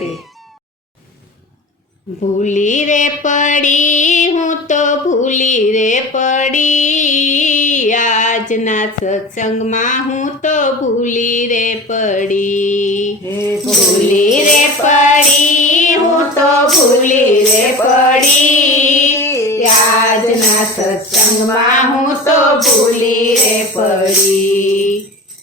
રાધે। ભૂલી રે પડી હું તો ભૂલી રે પડી, આજના સત્સંગમાં હું તો ભૂલી રે પડી। ભૂલી રે પડી હું તો ભૂલી રે પડી, આજના સત્સંગમાં હું તો ભૂલી રે પડી।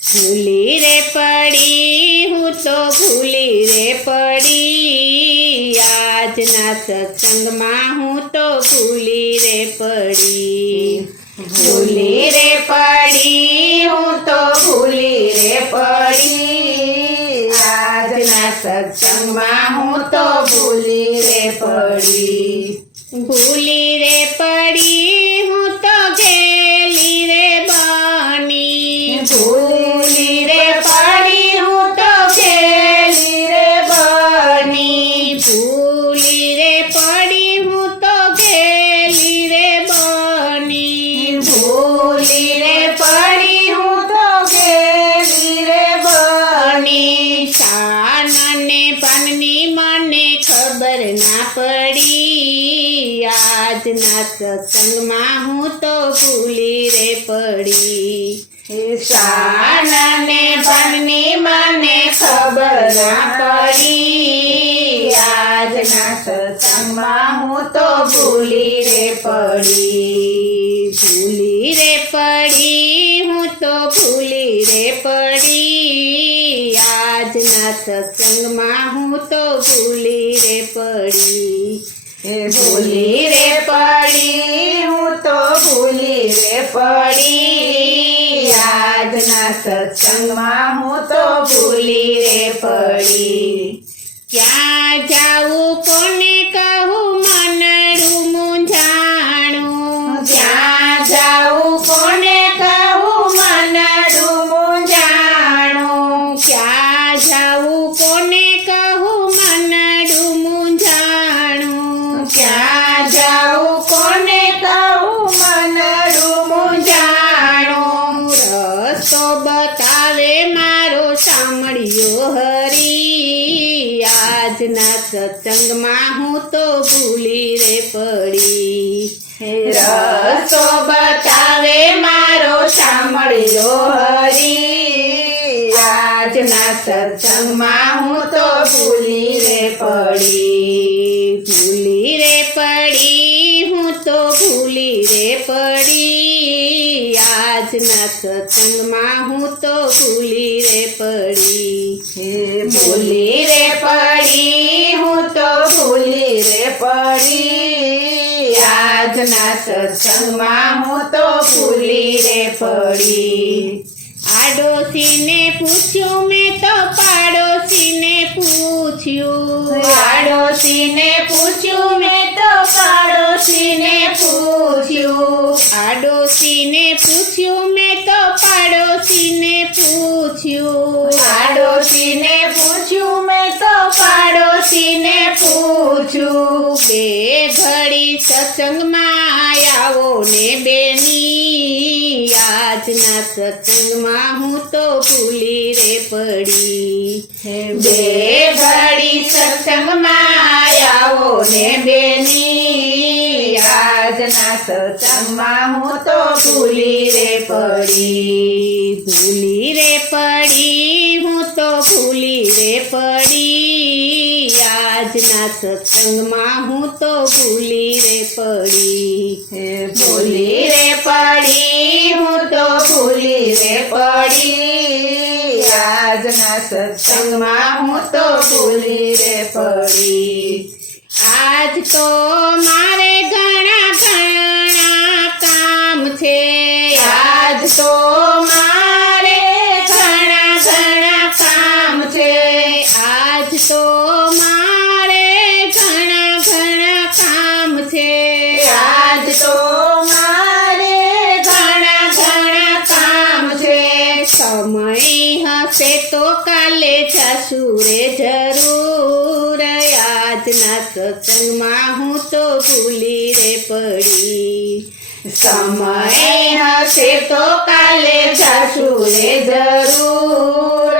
ભૂલી રે પડી હું તો ભૂલી રે પડી, આજના સત્સંગમાં હું તો ભૂલી રે પડી। ભૂલી રે પડી હું તો ભૂલી રે પડી, આજના સત્સંગમાં હું તો ભૂલી રે પડી। ભૂલી રે પડી હું તો ગેલી રે બની, ભૂલી રે પડી હું તો ગેલી રે બની, ભૂલી રે પડી હું તો ગેલી રે બની, ભૂલી રે પડી હું તો ગેલી રે બની। શાનને પાનની મને ખબર ના પડી, આજના સત્સંગમાં હું તો ભૂલી રે પડી। શાનને પાનની મને ખબર ના પડી, આજના સત્સંગમાં હું તો ભૂલી રે પડી। ભૂલી રે પડી હું તો ભૂલી રે પડી, આજના સત્સંગમાં હું તો ભૂલી રે પડી। ભૂલી રે પડી હું તો ભૂલી રે પડી, આજના સત્સંગમાં હું તો ભૂલી રે પડી। ક્યાં જાઉં કોને કહું મનડું મૂંઝાણું, ક્યાં જાઉં કોને કહું મનડું મૂંઝાણું, ક્યાં જાઉં કોને કહું મનડું મૂંઝાણું, ક્યાં જાઉં કોને કહું મનડું મૂંઝાણું। રસ્તો બતાવે મારો સાંભળ્યો હરી, આજના સત્સંગમાં હું તો ભૂલી રે પડી। રસ્તો બતાવે મારો સાંભળ્યો હરી, આજના સત્સંગમાં હું તો ભૂલી રે પડી। ભૂલી રે પડી હું તો ભૂલી રે પડી, આજના સત્સંગમાં હું તો ભૂલી રે પડી। ભૂલી રે પડી હું તો ભૂલી રે પડી, આજના સત્સંગમાં હું તો ભૂલી રે પડી। આડોશીને પૂછ્યું મેં તો પાડોશીને પૂછ્યું, આડોશીને પૂછ્યું મેં તો પાડોશીને પૂછ્યું, આડોશીને પૂછ્યું મેં તો પાડોશીને પૂછ્યું, આડોશીને પૂછ્યું મેં તો પાડોશીને પૂછ્યું। બે ઘડી સત્સંગમાં આવો ને બેની, આજના સત્સંગમાં હું તો ભૂલી રે પડી। બે ઘડી સત્સંગમાં આવો ને બેની, આજના સત્સંગમાં હું તો ભૂલી રે પડી। ભૂલી રે પડી હું તો ભૂલી રે પડી, આજના સત્સંગમાં હું તો ભૂલી રે પડી। ભૂલી રે પડી હું તો ભૂલી રે પડી, આજના સત્સંગમાં હું તો ભૂલી રે પડી। આજ તો મારે ઘણા ઘણા કામ છે, આજ તો મારે ઘણા ઘણા કામ છે, આજ તો મારે ઘણા ઘણા કામ છે, આજ તો મારે ઘણા ઘણા કામ છે। સમય હશે તો કાલે જશું રે જરૂર, આજના સત્સંગમાં હું તો ભૂલી રે પડી। સમય હશે તો કાલે જશું રે જરૂર,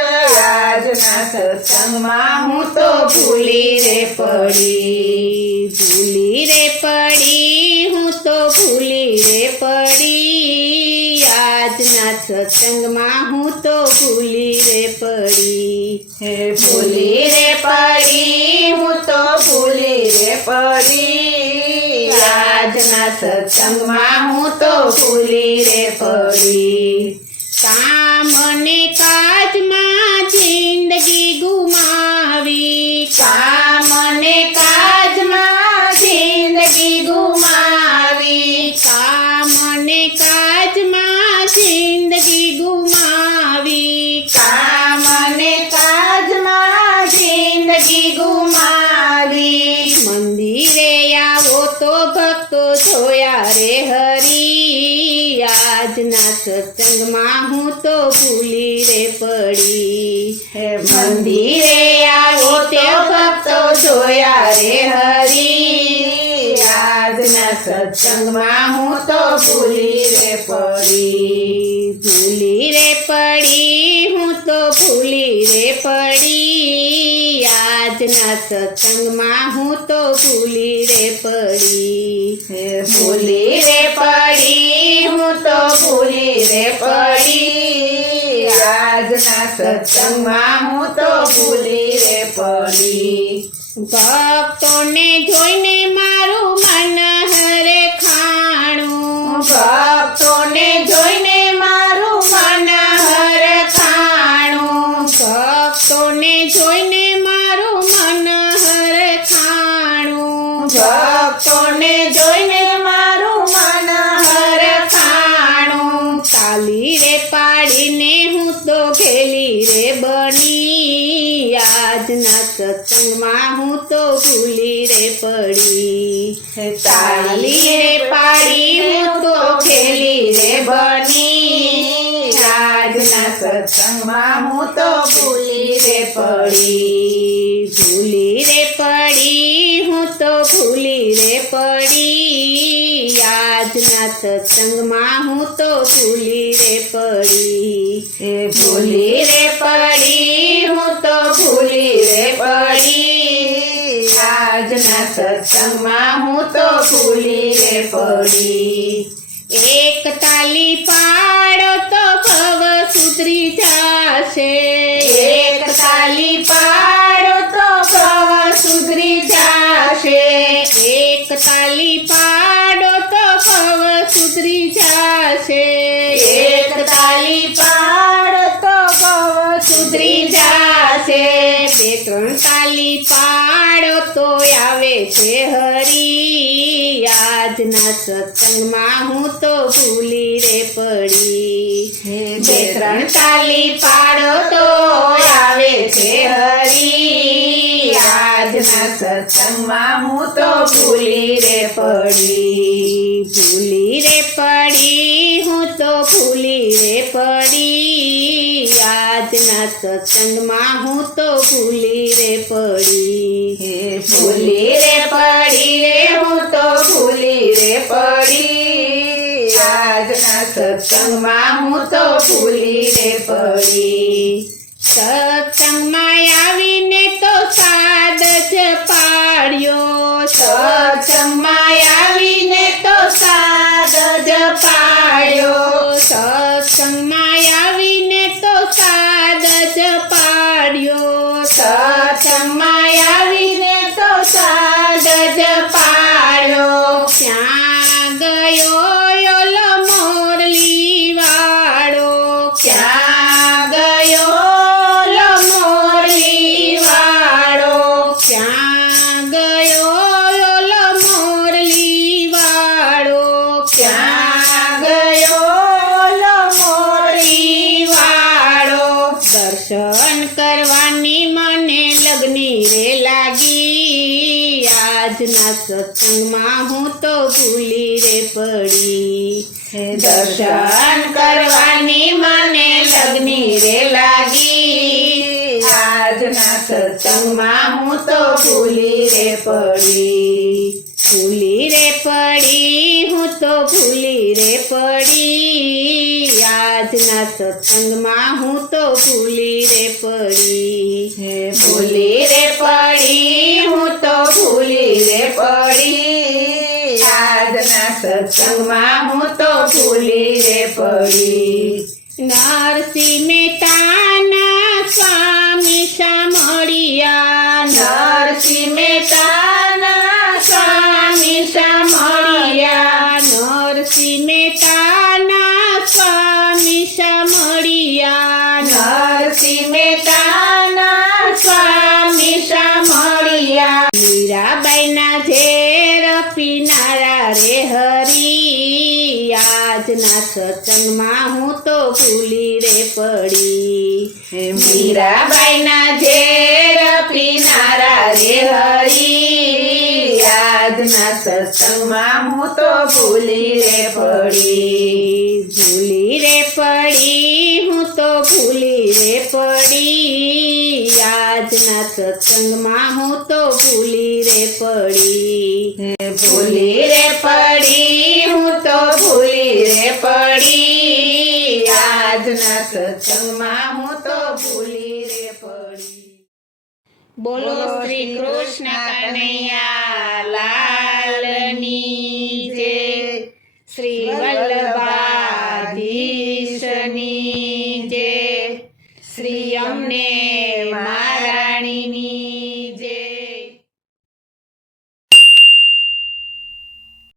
આજના સત્સંગમાં હું તો ભૂલી રે પડી. ભૂલી રે પડી હું તો ભૂલી રે પડી. આજના સત્સંગમાં હું તો ભૂલી રે પડી. હે ભૂલી રે પડી હું તો ભૂલી રે પડી. આજના સત્સંગમાં હું તો ભૂલી રે પડી. કામ અને કાજમાં જિંદગી ગુમાવી. કામ અને કાજમાં જિંદગી ગુમાવી. કામ અને કાજમાં જિંદગી ગુમાવી. કામ અને કાજમાં જિંદગી ગુમાવી. મંદિરે આવો તો ભક્તો જોયા રે હરી. આજના સત્સંગમાં હું તો ભૂલી રે પડી. હે મંદિરે આવો તે ભક્તો જોયા રે હરી. આજના સત્સંગમાં હું તો ભૂલી રે પડી. ભૂલી રે પડી હું તો ભૂલી રે પડી. આજના સત્સંગમાં હું તો ભૂલી રે પડી. હે ભૂલી રે પડી હું તો ભૂલી રે પડી. આજના સત્સંગમાં હું તો ભૂલી રે પડી. ભક્તોને જોઈને મારું મન હરે ખાણું. ભક્તોને જોઈને મારું મન હરખાણું. ભક્તોને જોઈને મારું મન હરે ખાણું. ભક્તોને જોઈને મારું મન હરખાણું. તાલી રે પાડીને હું તો ઘેલી રે બની. આજના સત્સંગમાં હું તો ભૂલી રે પડી. તાલી રે પાડી હું તો ખેલી રે બની. આજના સત્સંગમાં હું તો ભૂલી રે પડી. ભૂલી રે પડી હું તો ભૂલી રે પડી. આજના સત્સંગમાં હું તો ભૂલી રે પડી. હે ભૂલી રે પડી હું તો ભૂલી રે પડી. આજના સત્સંગમાં હું તો ભૂલી રે પડી. એક તાલી પાડો તો ભવ સુધરી જાશે. એક તાલી પાડો તો ભવ સુધરી જાશે. એક તાલી પાડો તો ભવ સુધરી જાશે. એક તાલી પાડો તો ભવ સુધરી જાશે. બે ત્રણ તાલી પાડો તો આવે છે હરી. આજના સત્સંગમાં હું તો ભૂલી રે પડી. બે ત્રણ તાલી પાડો તો આવે છે હરી. આજના સત્સંગમાં હું તો ભૂલી રે પડી. ભૂલી રે પડી હું તો ભૂલી રે પડી. આજના સત્સંગમાં હું તો ભૂલી રે પડી. ભૂલી રે પડી રે હું તો ભૂલી રે પડી. આજના સત્સંગમાં હું તો ભૂલી રે પડી. સત્સંગમાં આવીને તો સાદ જ પાડ્યો. સત્સંગમાં આવીને તો સાદ જ પાડ્યો. સત્સંગમાં આવીને તો સાદ જ પાડ્યો. સત્સંગમાં આવીને તો સાદ જ પાડ્યો. ક્યાં ગયો ઓલો મોરલી વાળો. ક્યાં ગયો લો મોરલી વાળો. ક્યાં ગયો ઓલો મોરલી વાળો. ક્યાં ગયો લો મોરલી વાળો. દર્શન કરવાની મને લગની રે લાગી. આજના સત્સંગમાં હું તો ભૂલી રે પડી. દર્શન કરવાની મને લગની રે લાગી. આજના સત્સંગમાં હું તો ભૂલી રે પડી. ભૂલી રે પડી હું તો ભૂલી રે પડી. આજના સત્સંગમાં હું તો ભૂલી રે પડી. ભૂલી રે પડી હું તો ભૂલી રે પડી આજના સત્સંગમાં હું તો ભૂલી રે પડી નરસિંહ મહેતાના સ્વામી સાંભળ્યા નરસિંહ મહેતાના સ્વામી સાંભળ્યા નરસિંહ મહેતાના સ્વામી સાંભળ્યા નરસિંહ મહેતાના સ્વામી સાંભળ્યા મીરાબાઈના ઝેર પીનારા રે હરી આજના સત્સંગમાં હું તો ભૂલી રે પડી મીરાબાઈના ઝેર પીનારા રે હરી આજના સત્સંગમાં હું તો ભૂલી રે પડી ભૂલી રે પડી હું તો ભૂલી રે પડી આજના સત્સંગમાં હું તો ભૂલી રે પડી ભૂલી રે પડી હું તો ભૂલી રે પડી આજના સત્સંગમાં હું તો ભૂલી રે પડી બોલો શ્રી કૃષ્ણ કનૈયા લાલની જય શ્રી વલ્લભા